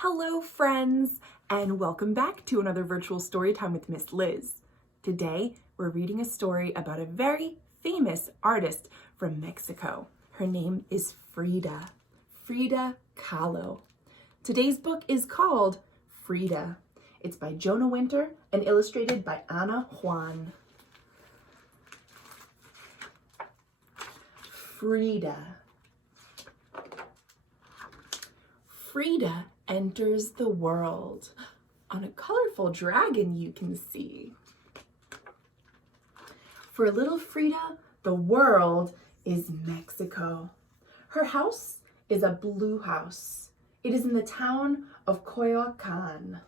Hello friends, and welcome back to another virtual story time with Miss Liz. Today, we're reading a story about a very famous artist from Mexico. Her name is Frida Kahlo. Today's book is called Frida. It's by Jonah Winter and illustrated by Ana Juan. Frida enters the world on a colorful dragon you can see. For little Frida, the world is Mexico. Her house is a blue house. It is in the town of Coyoacan.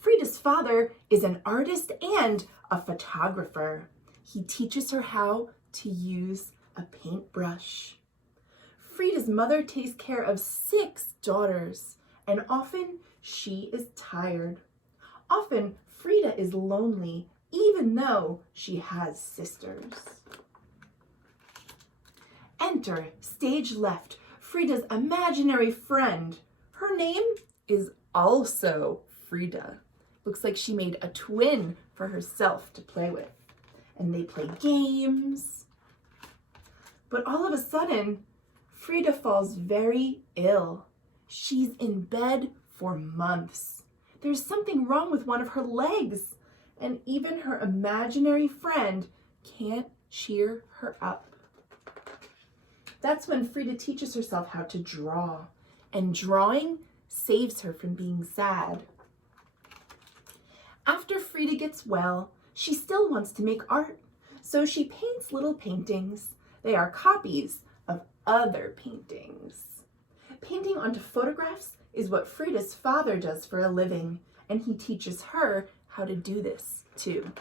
Frida's father is an artist and a photographer. He teaches her how to use a paintbrush. Frida's mother takes care of 6 daughters, and often she is tired. Often Frida is lonely, even though she has sisters. Enter, stage left, Frida's imaginary friend. Her name is also Frida. Looks like she made a twin for herself to play with. And they play games. But all of a sudden, Frida falls very ill. She's in bed for months. There's something wrong with one of her legs, and even her imaginary friend can't cheer her up. That's when Frida teaches herself how to draw, and drawing saves her from being sad. After Frida gets well, she still wants to make art, so she paints little paintings. They are copies of other paintings. Painting onto photographs is what Frida's father does for a living, and he teaches her how to do this too.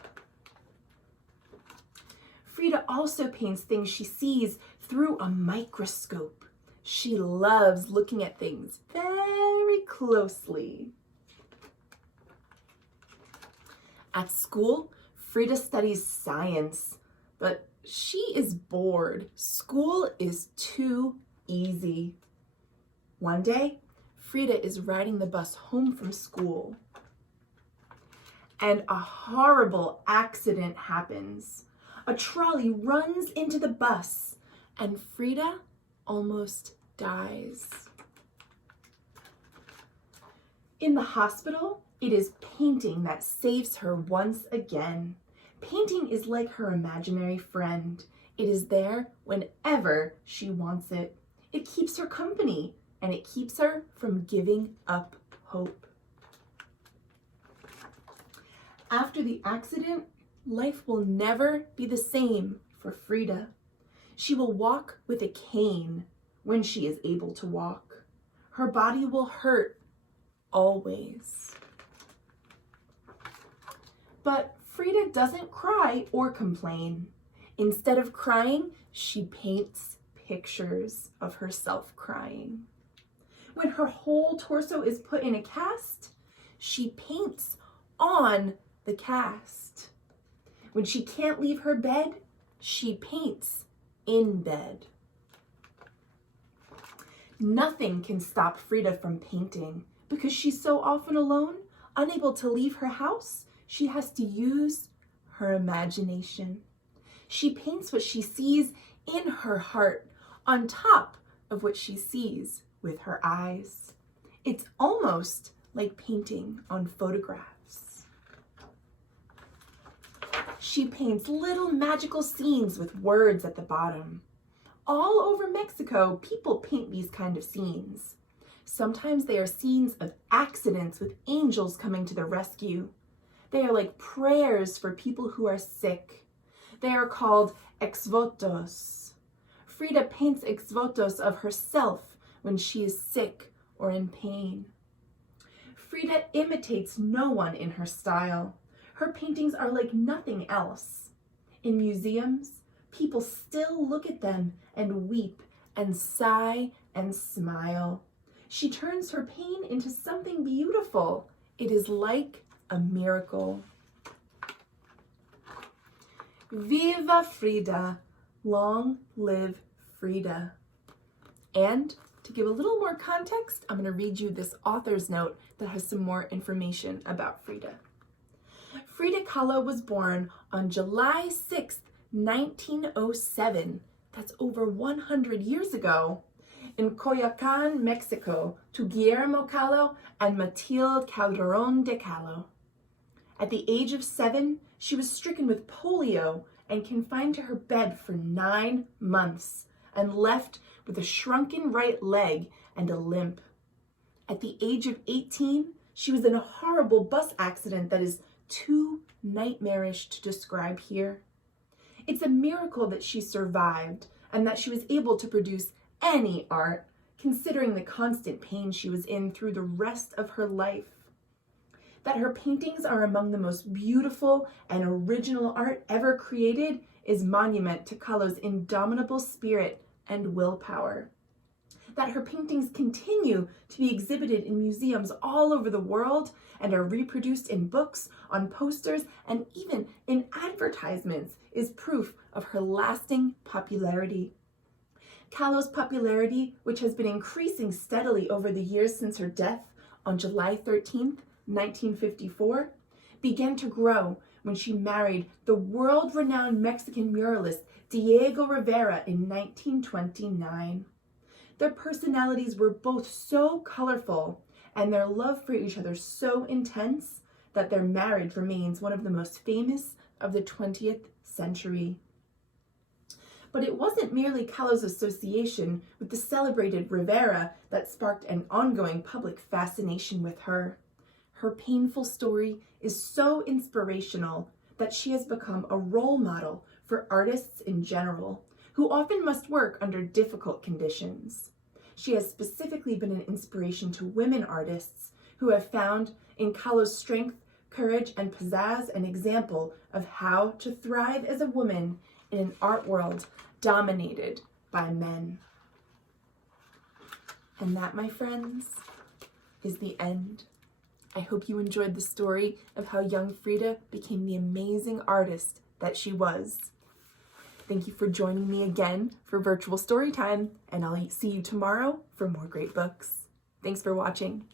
Frida also paints things she sees through a microscope. She loves looking at things very closely. At school, Frida studies science, but she is bored. School is too easy. One day, Frida is riding the bus home from school, and a horrible accident happens. A trolley runs into the bus, and Frida almost dies. In the hospital, it is painting that saves her once again. Painting is like her imaginary friend. It is there whenever she wants it. It keeps her company, and it keeps her from giving up hope. After the accident, life will never be the same for Frida. She will walk with a cane when she is able to walk. Her body will hurt always. But Frida doesn't cry or complain. Instead of crying, she paints pictures of herself crying. When her whole torso is put in a cast, she paints on the cast. When she can't leave her bed, she paints in bed. Nothing can stop Frida from painting because she's so often alone, unable to leave her house. She has to use her imagination. She paints what she sees in her heart on top of what she sees with her eyes. It's almost like painting on photographs. She paints little magical scenes with words at the bottom. All over Mexico, people paint these kind of scenes. Sometimes they are scenes of accidents with angels coming to the rescue. They are like prayers for people who are sick. They are called ex-votos. Frida paints ex-votos of herself when she is sick or in pain. Frida imitates no one in her style. Her paintings are like nothing else. In museums, people still look at them and weep and sigh and smile. She turns her pain into something beautiful. It is like a miracle. Viva Frida! Long live Frida! And To give a little more context, I'm going to read you this author's note that has some more information about Frida. Frida Kahlo was born on July 6th, 1907. That's over 100 years ago, in Coyoacan, Mexico, to Guillermo Kahlo and Matilde Calderon de Kahlo. At the age of 7, she was stricken with polio and confined to her bed for 9 months and left with a shrunken right leg and a limp. At the age of 18, she was in a horrible bus accident that is too nightmarish to describe here. It's a miracle that she survived and that she was able to produce any art, considering the constant pain she was in through the rest of her life. That her paintings are among the most beautiful and original art ever created is monument to Kahlo's indomitable spirit and willpower. That her paintings continue to be exhibited in museums all over the world and are reproduced in books, on posters, and even in advertisements is proof of her lasting popularity. Kahlo's popularity, which has been increasing steadily over the years since her death on July 13th, 1954, began to grow when she married the world-renowned Mexican muralist Diego Rivera in 1929. Their personalities were both so colorful and their love for each other so intense that their marriage remains one of the most famous of the 20th century. But it wasn't merely Kahlo's association with the celebrated Rivera that sparked an ongoing public fascination with her. Her painful story is so inspirational that she has become a role model for artists in general, who often must work under difficult conditions. She has specifically been an inspiration to women artists who have found in Kahlo's strength, courage, and pizzazz an example of how to thrive as a woman in an art world dominated by men. And that, my friends, is the end. I hope you enjoyed the story of how young Frida became the amazing artist that she was. Thank you for joining me again for Virtual Storytime, and I'll see you tomorrow for more great books. Thanks for watching.